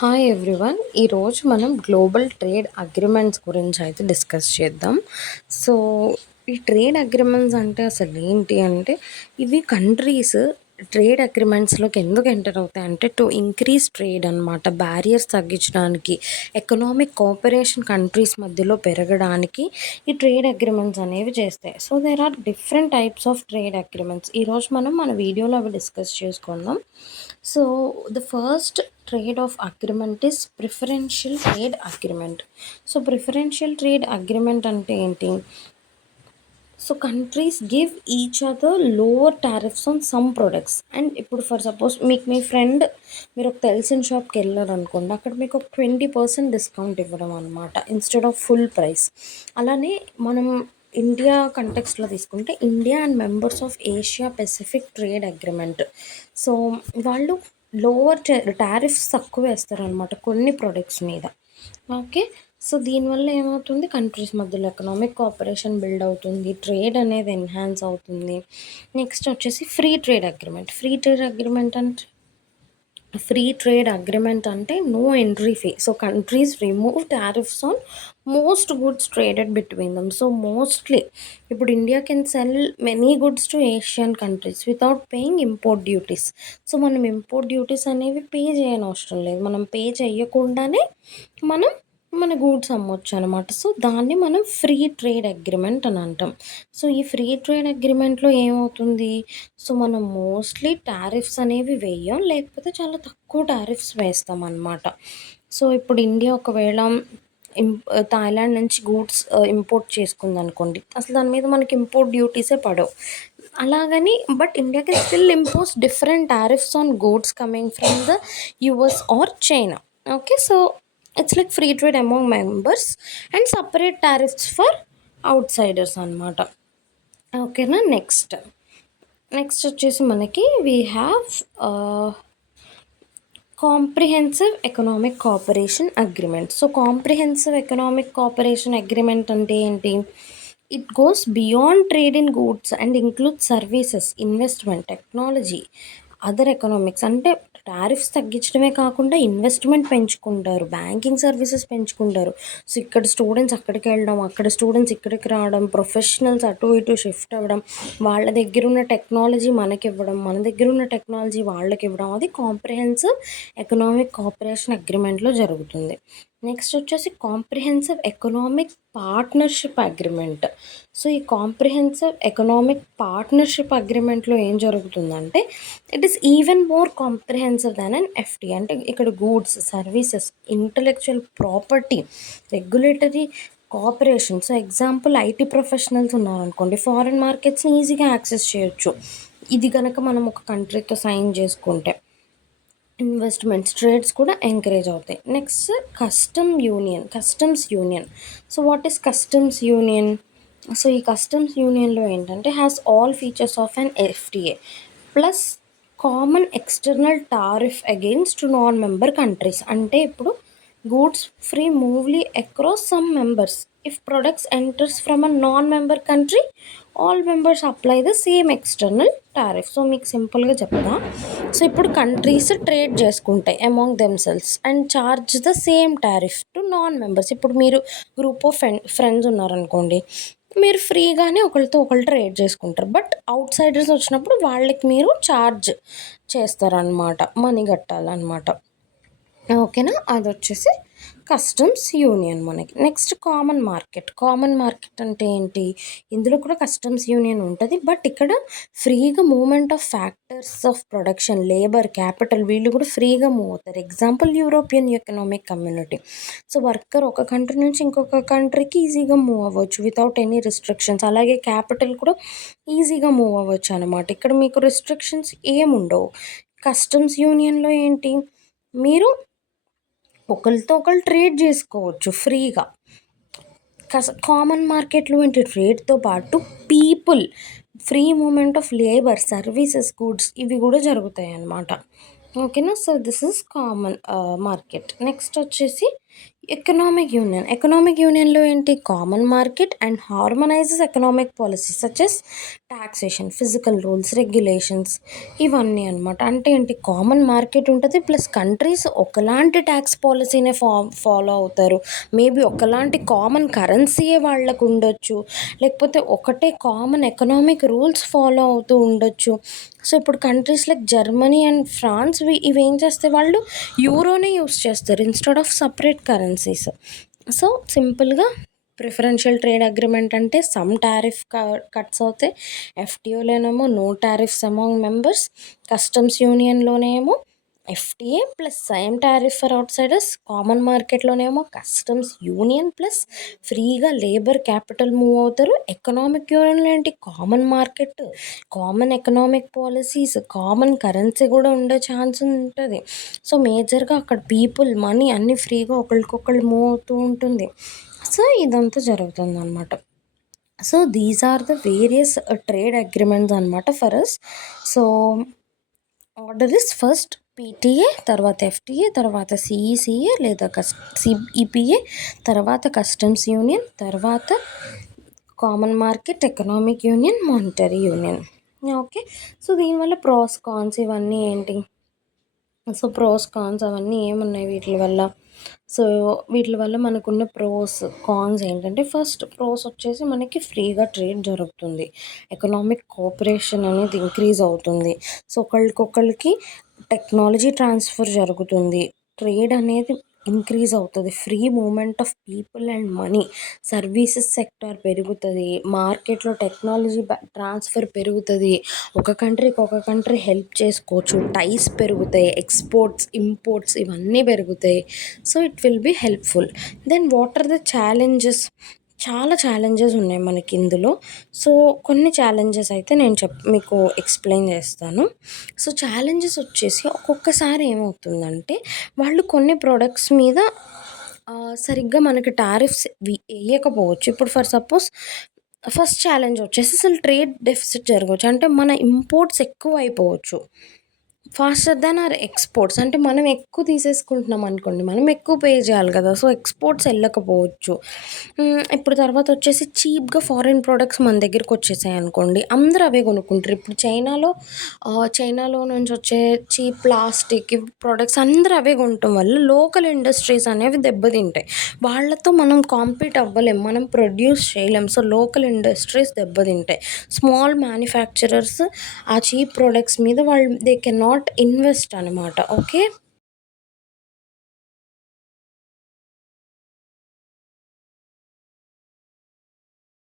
Hi everyone. ఈరోజు మనం global trade agreements గురించి అయితే డిస్కస్ చేద్దాం. సో, ఈ ట్రేడ్ అగ్రిమెంట్స్ అంటే అసలు ఏంటి అంటే, ఇవి కంట్రీస్ ట్రేడ్ అగ్రిమెంట్స్‌లోకి ఎందుకు ఎంటర్ అవుతాయంటే, టు ఇంక్రీజ్ ట్రేడ్ అనమాట. బ్యారియర్స్ తగ్గించడానికి, ఎకనామిక్ కోఆపరేషన్ కంట్రీస్ మధ్యలో పెరగడానికి ఈ ట్రేడ్ అగ్రిమెంట్స్ అనేవి చేస్తాయి. So, there are different types of trade agreements. ఈరోజు మనం మన వీడియోలో అవి డిస్కస్ చేసుకుందాం. So, the first trade of agreement is preferential trade agreement. So preferential trade agreement అంటే ఏంటి? So countries give each other lower tariffs on some products. And ఇప్పుడు for suppose మీకు మీ ఫ్రెండ్, మీరు ఒక తెలిసిన షాప్కి వెళ్ళారు అనుకోండి, అక్కడ మీకు ఒక 20% డిస్కౌంట్ ఇవ్వడం అనమాట, ఇన్స్టెడ్ ఆఫ్ ఫుల్ ప్రైస్. అలానే మనం ఇండియా కంటెక్స్లో తీసుకుంటే, India and members of Asia Pacific trade agreement. So వాళ్ళు లోవర్ టారిఫ్స్ తక్కువ వేస్తారనమాట కొన్ని ప్రొడక్ట్స్ మీద. ఓకే. సో దీనివల్ల ఏమవుతుంది, కంట్రీస్ మధ్యలో ఎకనామిక్ కోఆపరేషన్ బిల్డ్ అవుతుంది, ట్రేడ్ అనేది ఎన్హాన్స్ అవుతుంది. నెక్స్ట్ వచ్చేసి ఫ్రీ ట్రేడ్ అగ్రిమెంట్ అంటే no entry fee. So countries remove tariffs on most goods traded between them. So mostly ఇప్పుడు India can sell many goods to Asian countries without paying import duties. So మనం import duties అనేవి pay చేయని అవసరం లేదు, మనం pay చేయకుండానే మనం మన గూడ్స్ అమ్మొచ్చు అనమాట. సో దాన్ని మనం ఫ్రీ ట్రేడ్ అగ్రిమెంట్ అని అంటాం. సో ఈ ఫ్రీ ట్రేడ్ అగ్రిమెంట్లో ఏమవుతుంది, సో మనం మోస్ట్లీ టారిఫ్స్ అనేవి వేయం, లేకపోతే చాలా తక్కువ టారిఫ్స్ వేస్తాం అనమాట. సో ఇప్పుడు ఇండియా ఒకవేళ థాయిలాండ్ నుంచి గూడ్స్ ఇంపోర్ట్ చేసుకుంది అనుకోండి, అసలు దాని మీద మనకి ఇంపోర్ట్ డ్యూటీసే పడవు. అలాగని బట్ ఇండియాకి still impose different tariffs on goods coming from the US or China. Okay. So it's like free trade among members and separate tariffs for outsiders అనమాట. ఓకేనా. నెక్స్ట్ వచ్చేసి మనకి we have comprehensive economic cooperation agreement. So comprehensive economic cooperation agreement అంటే ఏంటి? It goes beyond trade in goods and include services, investment, technology, other economics. అంటే tariffs తగ్గించడమే కాకుండా investment పెంచుకుంటారు, బ్యాంకింగ్ సర్వీసెస్ పెంచుకుంటారు. సో ఇక్కడ స్టూడెంట్స్ అక్కడికి వెళ్ళడం, అక్కడ స్టూడెంట్స్ ఇక్కడికి రావడం, ప్రొఫెషనల్స్ అటు ఇటు షిఫ్ట్ అవ్వడం, వాళ్ళ దగ్గర ఉన్న టెక్నాలజీ మనకి ఇవ్వడం, మన దగ్గర ఉన్న టెక్నాలజీ వాళ్ళకి ఇవ్వడం, అది కాంప్రిహెన్సివ్ ఎకనామిక్ కోఆపరేషన్ అగ్రిమెంట్లో జరుగుతుంది. నెక్స్ట్ వచ్చేసి comprehensive economic partnership agreement. So ఈ కాంప్రిహెన్సివ్ ఎకనామిక్ పార్ట్నర్షిప్ అగ్రిమెంట్లో ఏం జరుగుతుందంటే, it is even more comprehensive than an FT. అంటే ఇక్కడ goods, services, intellectual property, regulatory cooperation. So example IT professionals ఉన్నారనుకోండి, ఫారిన్ మార్కెట్స్ని ఈజీగా యాక్సెస్ చేయొచ్చు ఇది కనుక మనం ఒక కంట్రీతో సైన్ చేసుకుంటే. ఇన్వెస్ట్మెంట్స్, ట్రేడ్స్ కూడా ఎంకరేజ్ అవుతాయి. Next customs union. So what is customs union? So ఈ కస్టమ్స్ యూనియన్లో ఏంటంటే, has all features of an FTA plus common external tariff against non member countries. అంటే ఇప్పుడు గూడ్స్ ఫ్రీ మూవ్లీ across some members. If products enters from a non member country, all members apply the same external tariff. So మీకు సింపుల్గా చెప్తా. So ఇప్పుడు countries trade చేసుకుంటాయి among themselves and charge the same tariff to non members. ఇప్పుడు మీరు group of friends ఉన్నారనుకోండి, మీరు ఫ్రీగానే ఒకరితో ఒకరు ట్రేడ్ చేసుకుంటారు. బట్ అవుట్ సైడర్స్ వచ్చినప్పుడు వాళ్ళకి మీరు ఛార్జ్ చేస్తారనమాట, మనీ కట్టాలన్నమాట. ఓకేనా. అది వచ్చేసి కస్టమ్స్ యూనియన్ మనకి. నెక్స్ట్ కామన్ మార్కెట్ అంటే ఏంటి? ఇందులో కూడా కస్టమ్స్ యూనియన్ ఉంటుంది, బట్ ఇక్కడ ఫ్రీగా movement of factors of production, labour, capital, వీళ్ళు కూడా ఫ్రీగా మూవ్ అవుతారు. Example European economic community. So worker ఒక కంట్రీ నుంచి ఇంకొక కంట్రీకి ఈజీగా మూవ్ అవ్వచ్చు వితౌట్ ఎనీ రిస్ట్రిక్షన్స్. అలాగే క్యాపిటల్ కూడా ఈజీగా మూవ్ అవ్వచ్చు అనమాట. ఇక్కడ మీకు రిస్ట్రిక్షన్స్ ఏముండవు. కస్టమ్స్ యూనియన్లో ఏంటి, మీరు ఒకరితో ఒకరు ట్రేడ్ చేసుకోవచ్చు ఫ్రీగా. కామన్ మార్కెట్లో ఏంటి, ట్రేడ్తో పాటు people, free movement of labour, services, goods, ఇవి కూడా జరుగుతాయి అన్నమాట. ఓకేనా. So this is common market. Next వచ్చేసి ఎకనామిక్ యూనియన్‌లో ఏంటి common market and harmonises economic policies such as taxation, physical rules, regulations ఇవన్నీ అనమాట. అంటే ఏంటి కామన్ మార్కెట్ ఉంటది. ప్లస్ కంట్రీస్ ఒకలాంటి టాక్స్ పాలిసీనే ఫాలో అవుతారు. మేబీ ఒకలాంటి కామన్ కరెన్సీయే వాళ్ళకుండొచ్చు. లేకపోతే ఒకటే కామన్ ఎకనామిక్ రూల్స్ ఫాలో అవుతూ ఉండొచ్చు. సో, ఇప్పుడు countries like Germany and France ఇవేం చేస్తాయి వాళ్ళు యూరోనే యూజ్ చేస్తారు instead of separate currencies. So, సింపుల్‌గా ప్రిఫరెన్షియల్ ట్రేడ్ అగ్రీమెంట్ అంటే సమ్ టారిఫ్ కట్స్ అవుతాయి. ఎఫ్‌టిఓలోనేమో no tariffs among members. Customs యూనియన్‌లోనేమో FTA plus same tariff for outsiders. Common మార్కెట్‌లోనేమో కస్టమ్స్ యూనియన్ ప్లస్ ఫ్రీగా లేబర్ క్యాపిటల్ మూవ్ అవుతారు. ఎకనామిక్ యూనియన్‌లో ఏంటి common market, common economic policies, common currency కూడా ఉండే ఛాన్స్ ఉంటది. సో, మేజర్‌గా అక్కడ పీపుల్, మనీ అన్నీ ఫ్రీగా ఒకళ్ళకొకళ్ళు మూవ్ అవుతూ ఉంటుంది. సో, ఇదంతా జరుగుతుందనమాట. So, these are the various trade agreements అనమాట for us. So, order is first PTA, తర్వాత ఎఫ్టీఏ, తర్వాత సీఈసీఏ లేదా ఈపీఏ, తర్వాత కస్టమ్స్ యూనియన్, తర్వాత common market, economic union, monetary union. Okay. So, దీనివల్ల ప్రోస్, కాన్స్ ఇవన్నీ ఏంటి? సో, ప్రోస్, కాన్స్ అవన్నీ ఏమున్నాయి వీటిల వల్ల? సో, వీటిల వల్ల మనకున్న ప్రోస్, కాన్స్ ఏంటంటే ఫస్ట్ ప్రోస్ వచ్చేసి మనకి ఫ్రీగా ట్రేడ్ జరుగుతుంది. ఎకనామిక్ కోఆపరేషన్ అనేది ఇంక్రీజ్ అవుతుంది. సో, ఒకళ్ళకొకళ్ళకి టెక్నాలజీ ట్రాన్స్‌ఫర్ జరుగుతుంది. ట్రేడ్ అనేది ఇంక్రీజ్ అవుతది. Free movement of people and money. Services sector పెరుగుతది. మార్కెట్‌లో టెక్నాలజీ ట్రాన్స్‌ఫర్ పెరుగుతది. ఒక కంట్రీకి ఒక కంట్రీ హెల్ప్ చేసుకోవచ్చు. టైస్ పెరుగుతాయి. ఎక్స్‌పోర్ట్స్, ఇంపోర్ట్స్ ఇవన్నీ పెరుగుతాయి. So, it will be helpful. Then what are the challenges? చాలా ఛాలెంజెస్ ఉన్నాయి మనకిందులో. సో, కొన్ని ఛాలెంజెస్ అయితే నేను మీకు ఎక్స్‌ప్లెయిన్ చేస్తాను. సో, ఛాలెంజెస్ వచ్చేసి ఒక్కొక్కసారి ఏమవుతుందంటే వాళ్ళు కొన్ని ప్రొడక్ట్స్ మీద సరిగ్గా మనకి టారిఫ్స్ ఎయ్యకపోవచ్చు. ఇప్పుడు ఫర్ సపోజ్ ఫస్ట్ ఛాలెంజ్ వచ్చేసి అసలు ట్రేడ్ డెఫిసిట్ జరగవచ్చు. అంటే మన ఇంపోర్ట్స్ ఎక్కువైపోవచ్చు. Faster than our exports. అంటే మనం ఎక్కువ తీసేసుకుంటున్నాం అనుకోండి. మనం ఎక్కువ పే చేయాలి కదా! సో, ఎక్స్‌పోర్ట్స్ ఎళ్ళకపోవచ్చు. ఇప్పుడు తర్వాత వచ్చేసి చీప్‌గా ఫారిన్ ప్రొడక్ట్స్ మన దగ్గరకొచ్చేసాయనుకోండి. అందరూ అవే కొనుక్కుంటారు. ఇప్పుడు చైనాలో నుంచి వచ్చే చీప్ ప్లాస్టిక్ ప్రొడక్ట్స్ అందరూ అవే కొనటం వల్ల లోకల్ ఇండస్ట్రీస్ అనేవి దెబ్బతింటాయి. వాళ్ళతో మనం కాంపీట్ అవ్వలేం. మనం ప్రొడ్యూస్ చేయలేం. సో, లోకల్ ఇండస్ట్రీస్ దెబ్బతింటాయి. స్మాల్ మ్యానుఫ్యాక్చరర్స్ ఆ చీప్ ప్రొడక్ట్స్ మీద దే కెన్ నాట్ ఇన్వెస్ట్ అనమాట. ఓకే.